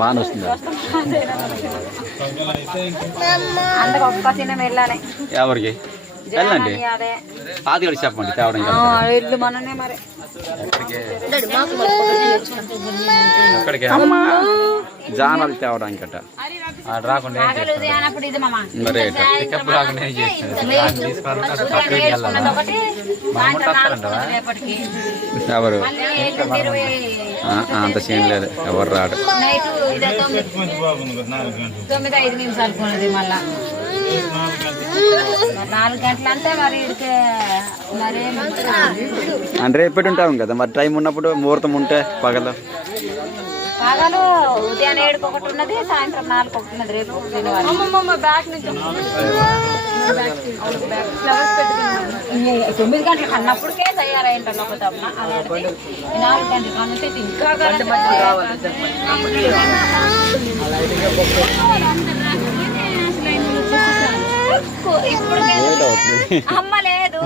బాగా వస్తుంది. ఎవరికి వెళ్ళండి పాతి కలిసి చెప్పండి తేవడం మరి ఎక్కడికి జానాలు తేవడానికట రాకుండా ఎవరు అంత సీన్ లేదు, ఎవరు రాడు. 9-5 నిమిషాలు కొన్నది మళ్ళా 4 గంటలు అంటే మరి అంటే రేపు ఉంటాం కదా మరి టైం ఉన్నప్పుడు ముహూర్తం ఉంటే పగలు ఉదయం 7కి ఒకటి ఉన్నది, సాయంత్రం 4కి ఒకటి ఉన్నది. రేపు 9 గంటలకు అన్నప్పటికే తయారైంటాను ఒక తప్ప 4 గంటలకు అన్నట్టు ఇంకా అమ్మ లేదు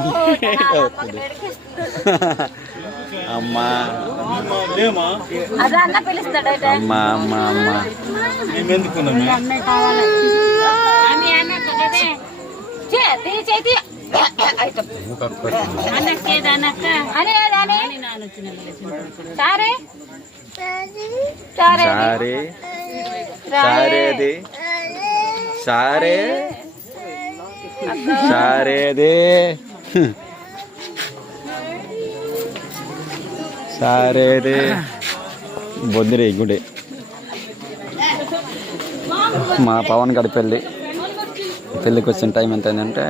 అమ్మా అదే అన్న పిలుస్తాడు. అమ్మా అమ్మా అమ్మా సారే సారేది సారే సారేది సారేది బొద్దిరి గుడి. మా పవన్ గారి పెళ్ళికి వచ్చిన టైం ఎంత అయిందంటే